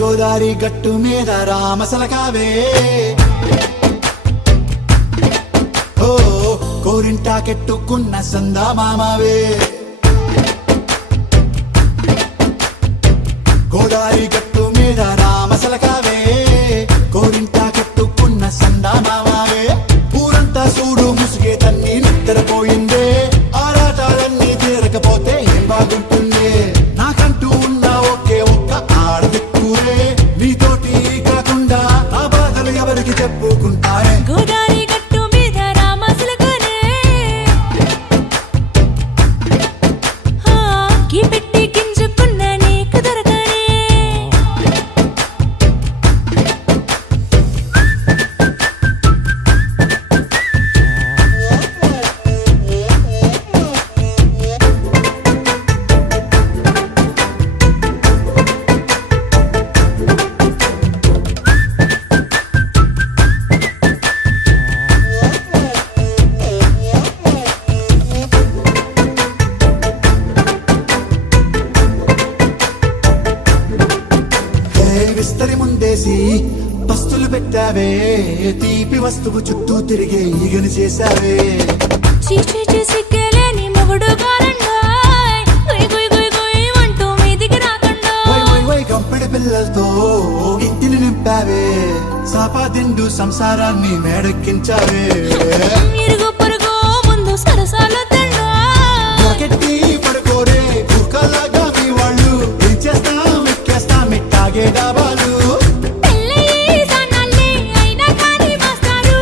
గోదారి గట్టు మీద రామసలకావే ఓ కోరింటాకెట్టుకున్న సందా మామావే గోదారి గట్టు మీద రామసలకావే కోరింటాకెట్టుకున్న సందా మామావే ఊరంతా చూడు ముసుగే తన్ని నిద్రపోయిందే ఆరాటాలన్నీ తీరకపోతే ఏం బాగుంటుంది నాకంటూ ఉన్న ఒకే ఒక్క ఆడదిక్కురే నీతోటి కాకుండా ఆ బాధలు ఎవరికి చెప్పుకుంటారే గోదారి గట్టు మీద రామసలకానే గీ పెట్టి గింజుకున్న నీకు దొరకనే విస్తరి ముందేసి పస్తులు పెట్టావే తీపి వస్తువు చుట్టూ తిరిగే ఈగని చేశావే చీచీ సిగ్గలేని మొగుడు కారండాయ్ గుయ్ గుయ్ గుయ్ గుయ్ అంటూ మీదికి రాకండా వై కంపెడి పిల్లలతో ఇంటిని నింపావే సాపాదిండు సంసారాన్ని మేడెక్కించావే ఇరుగు పొరుగు ముందు సరసాల తండా రాకెట్టి పడుకోరే కుక్కలాగా మీ వాళ్ళు ఏం చేస్తాం ఎక్కేస్తాం ఇట్టాగే డాబాలు పెళ్ళయి సన్నాల్ని అయినా కానీ మాస్తారు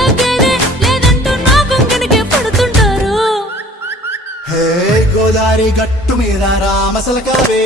తగ్గేదే లేదంటూ నా కొంగనికే పడుతుంటారు హే గోదారి గట్టు మీద రామసలకావే